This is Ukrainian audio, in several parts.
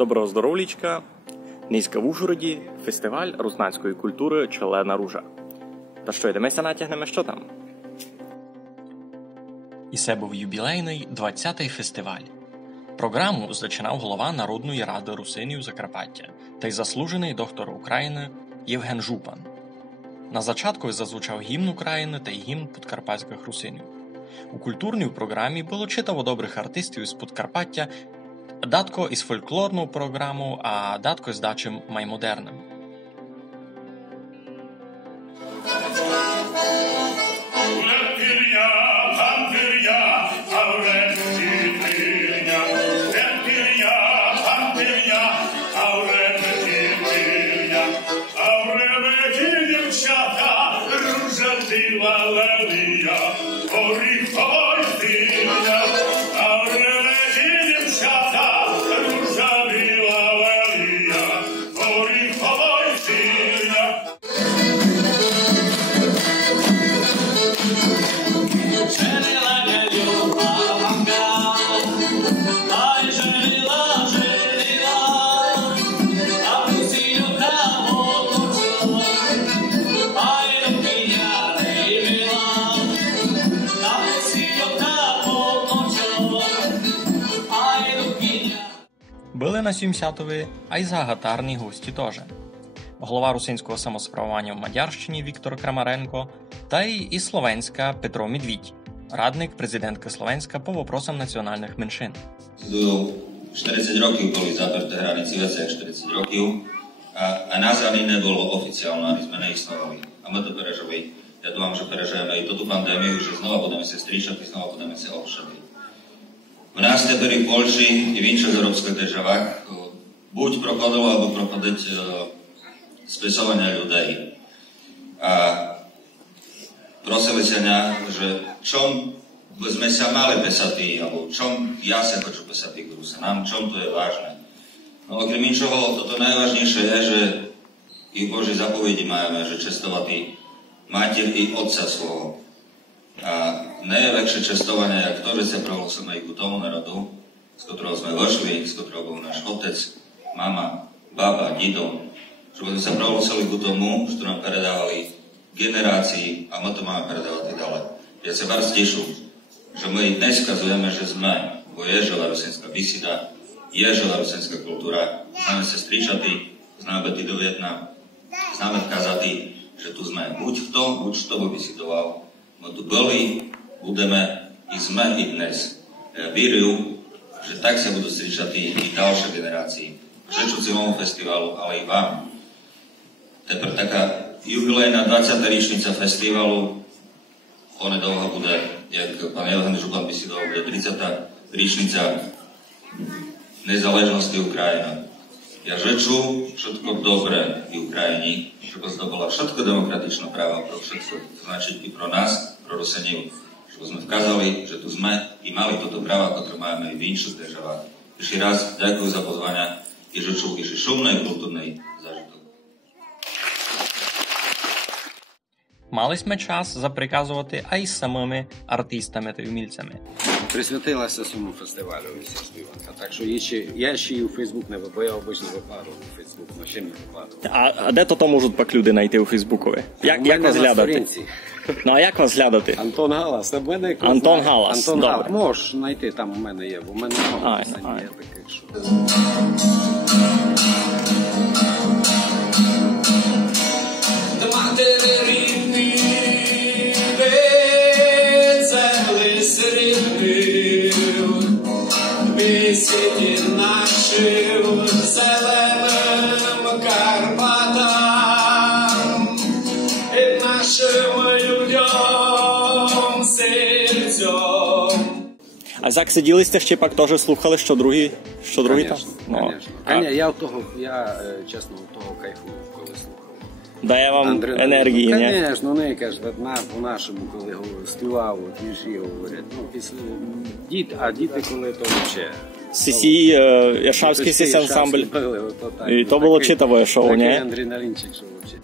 Доброго здоровлічка! Низька в Ужгороді фестиваль руснацької культури «Челена ружа». Та що, йдемося натягнемо, що там? І це був юбілейний 20-й фестиваль. Програму зачинав голова Народної ради русинів Закарпаття та й заслужений доктор України Євген Жупан. На зачатку зазвучав гімн України та й гімн подкарпатських русинів. У культурній програмі було читаво добрих артистів з Подкарпаття, датко із фольклорну програму, а датко з дачим маймодерним. Були на 70-ї, а й загатарні гості теж. Голова русинського самосправування в Мадярщині Віктор Крамаренко та й із Словенська Петро Медвідь, радник президентки Словенська по вопросам національних меншин. 40 років були заперті границі, viac jak 40 років, а названі не було офіційно, aby sme neistovali. A my to пережили. Я думаю, що переживемо і ту пандемію, що знову будемо се стрічати, знову будемо се обшати. U nás teperi v Polši i v інших európskych державах buď propadlo, alebo propadiť spisovania ľudí. A prosili sa mňa, že čom by sme sa mali pesati, alebo čom ja sa хочу pesati k Rusanám, čom to je vážne. No okrem іншого, toto najvážnejšie je, že i v Boží zapovedi máme, že čestovati mater i otca svojho. A najväčšie čestovanie je to, že sa prohlásime i ku tomu národu, z ktorého sme vošli, z ktorého bol náš otec, mama, baba, dido, že sme sa prohlásili ku tomu, že nám predávali generácii a my to máme predávať ďalej. Ja sa vás tešu, že my dnes kazujeme, že sme, bo je žila rusinská bisida, je žila rusinská kultúra, známe sa stričati, známe byť dovietna, známe kazati, že tu sme buď kto, buď čo by bisidoval. My tu boli, budeme i sme i dnes. Ja vierujem, že tak sa budú stričati i ďalšie generácii. Žeču celomu festivalu, ale i vám. Teper taká jubilejná 20. ročnica festivalu, onedlho bude, jak pán Jan Župan by si dal, bude 30. ročnica nezáležnosti Ukrajina. Ja žeču všetko dobré i Ukrajini, že zdobila všetko demokratično právo pro všetko, to znači i pro nás, pro Rusenov, že sme vkázali, že tu sme i mali toto právo, ktoré máme i v інших державах. Ešte raz ďakujem za pozvania i žeču ešte šumnej kultúrnej zážitok. Мали сме час заприказувати а й з самими артистами та умільцями. Присвятилася цьому фестивалю вся співанка. Так що я ще і у Фейсбук не бо я обично викладу у Фейсбук, але ще не викладу. А де то можуть пак люди знайти у Фейсбукові? Як вас глядати? Ну а як вас глядати? Антон Галас. На мене Антон Галас. Антон Галас. Можеш знайти, там у мене є. У мене много писань є таких, що... Місяці нашим зеленим Карпатам і нашим людям серцем. А як сиділи сте ще пак теж слухали, що другі там? Ну, я чесно, того кайфую, коли слухав. Дає вам енергії, ні? Звісно, не кажуть, по-нашому, коли співав, вірші говорять. Ну, після діти, коли то взагалі. Яшавський сісь ансамбль. І то було читаве шоу, ні? Такий адреналінчик, що взагалі.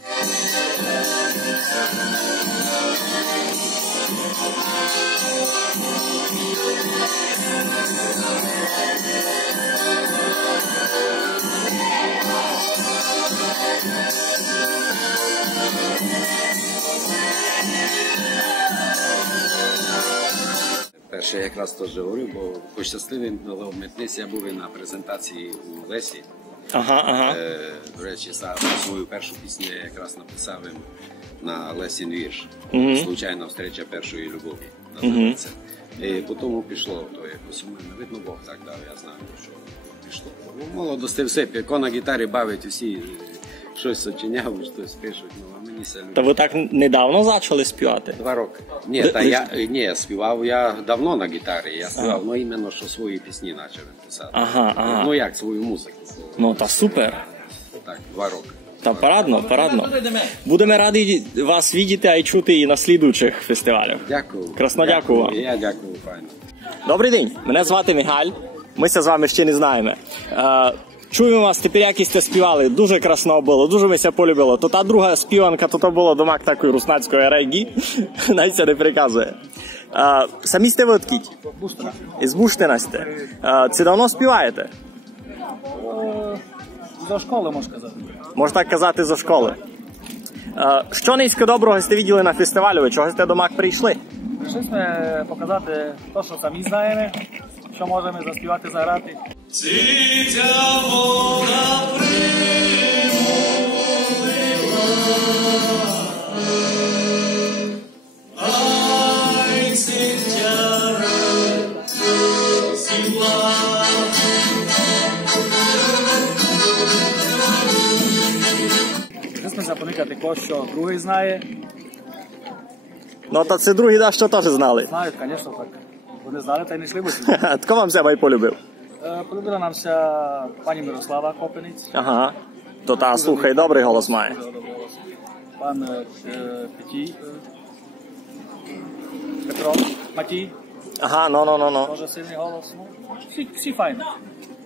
що я якраз теж говорив, бо пощастливим митниць я був на презентації у Лесі. Ага. До речі, свою першу пісню я якраз написав на Лесін вірш. «Случайна встреча першої любові» називається. І потім пішло, то якось у мене, видно, Бог так дав, я знаю, що пішло. В молодості все, яко на гітарі бавить, усі щось сочиняв, щось пишуть, а мені все любить. Та ви так недавно почали співати? 2 роки. Ні, співав я давно на гітарі, я співав, ну іменно, що свої пісні почав писати. Ага. Ну як, свою музику. Ну, та супер. Так, 2 роки. Та парадно. Будемо раді вас бачити, а й чути і на слідуючих фестивалях. Дякую. Красно дякую вам. Я дякую, файно. Добрий день, мене звати Мігаль, ми з вами ще не знаємо. Чуємо вас тепер, як сте співали, дуже красно було, дуже ми ся полюбило. То та друга співанка, то було домак такої руснацької регі, навіть це не приказує. Самі сте ви откіть? Буштина. Із Буштина сте. Це давно співаєте? Зо школи, можна казати. Можна так казати, зо школи. Що низько доброго сте виділи на фестивалі, чого сте домак прийшли? Прийшли ми показати те, що самі знаємо, що можемо заспівати, заграти. Циця вода ай, цицяре, сімла. Прийшли ми запоникати кого, що другий знає. Ну, то це другий, да, що теж знали. Знають, звісно, так. Вони знали, та й не йшли би. Тако вам себе й полюбив. Полюбила намся пані Мирослава Копениць. Ага. То та, слухай, добрий голос має. Пан Петій, Петро, Матій, Ага, ну. теж сильний голос. Ну, всі файні.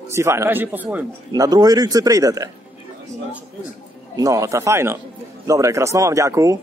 Всі файно. Кожен по-своєму. На другий рік це прийдете? Знаю, що прийдемо. Ну, та файно. Добре, красно вам дякую.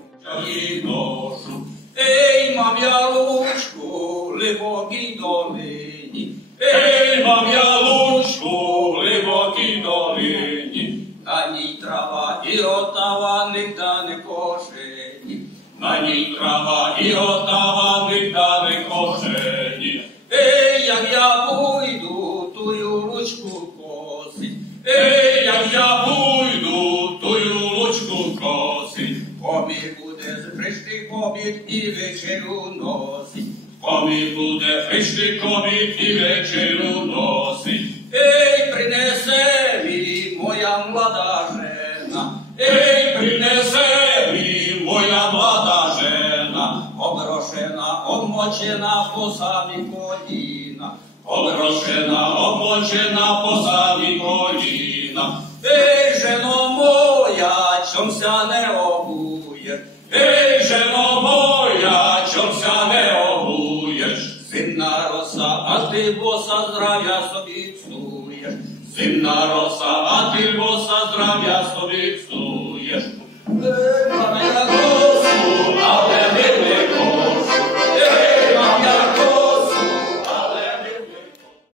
Ей, мам я лучку, глибокій долині. Ей, мам я лучку, глибокій долині. На ній трава і отава ніхта не кошені. На ній трава і отава ніхта не кошені. Ей, як я пойду, тую лучку косить. Ей, як я пойду, тую лучку косить. Комі буде прийшли коміт і вечерю носить. Комі буде прийшли коміт і вечерю носить. Ей, принесе мені моя млада жена. Ей, принесе мені моя млада жена. Оброшена, обмочена по самі коліна. Оброшена, обмочена по самі коліна. Ей, жено моя, чомся не обуєш. Ей, жено моя, чомся не обуєш. Зимна роса, а ти боса, здрав'я собі цнуєш. Зимна роса, а ти боса, здрав'я собі цнуєш.